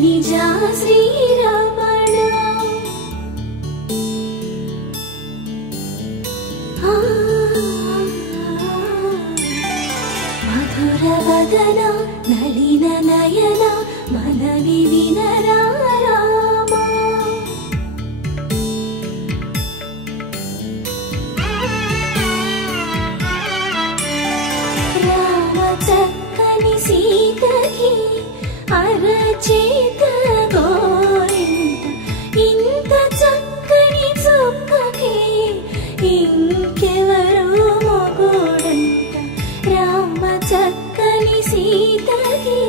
నిజా శ్రీరమణ మధుర వదన నలిన నయన మనవి వినరా సీతకి అరచేత గోరింట ఇంత చక్కని చుక్కకి ఇంకెవరో మొగుడంట రామ చక్కని సీతకి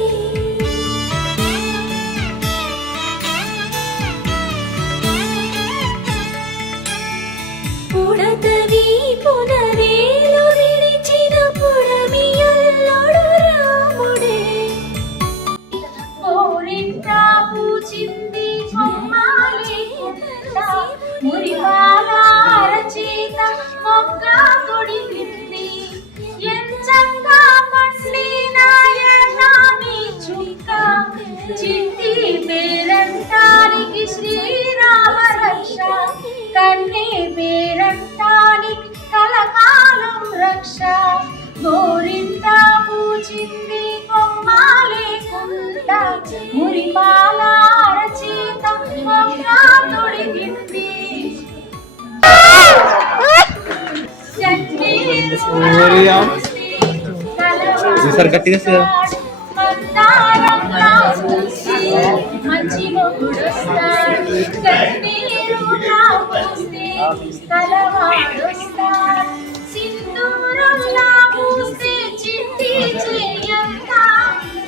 పుడతవి పునరేలు విడిచిన పుడమియల్లోడు రాముడే కోరింటా పూచింది కొమ్మాలి మురిపాల చేత మొగ్గ తొడిగింది ఎంచంగా పండినాయని చుక్క చిట్టి పేరంటానికి శ్రీరామ రక్ష కన్నే పేరంటానికి కలకాలం రక్ష గోరింట పూచింది కొమ్మాలే కుండ మురిపాల అరచేత మొగ్గ తొడిగింది మంచి మొగుడొస్తాడు కలవాడొస్తాడు సింధూరంలా పూస్తే చిట్టి చేయంత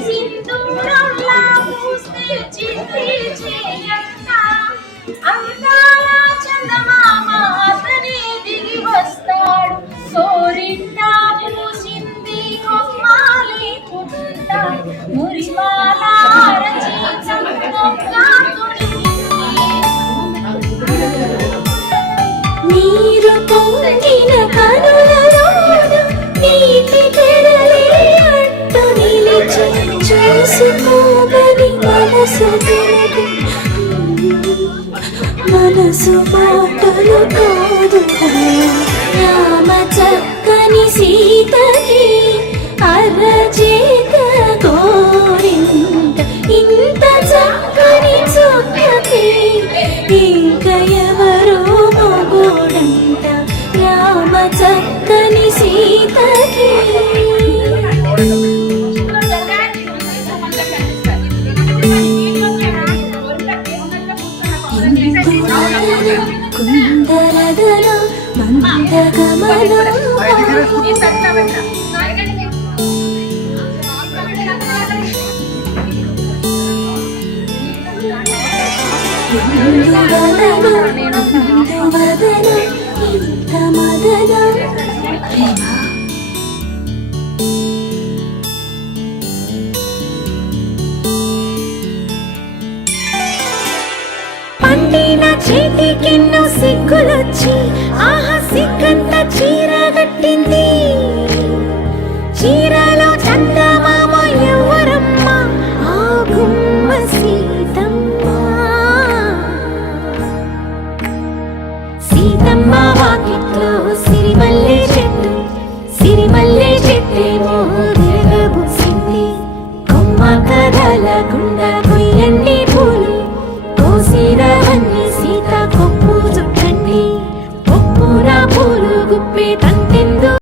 సింధూరంలా పూస్తే చిట్టి చేయంత అందాల చందమామ అతనే దిగి వస్తాడు కోరింటా పూసింది కొమ్మాలి కుంట మురిపాల అరచేత మొగ్గ నీరు పొంగిన కనులలోన నీటి తెరలే అట్టు నిలిచి చూసుకోమని మనసు తెరది మనసు మాటలు కాదు రామ చక్కని సీతకి అరచేత గోరింట ఇంత చక్కని చుక్కకి ఇంక ఎవరో మొగుడంట రామ చక్కని సీతకి కుందరదన మందగమన వదన ఇంత మదన ప్రేమ పండిన చేతికెన్నో సిగ్గులొచ్చి ఆహా సిగ్గంత చీర కట్టింది చీరలో చందమామ ఎవరమ్మ ఆ గుమ్మ సీతమ్మ సీతమ్మ వాకిట్లో సిరిమల్లె చెట్టేమో తిరగబూసింది కొమ్మ కదలకుండా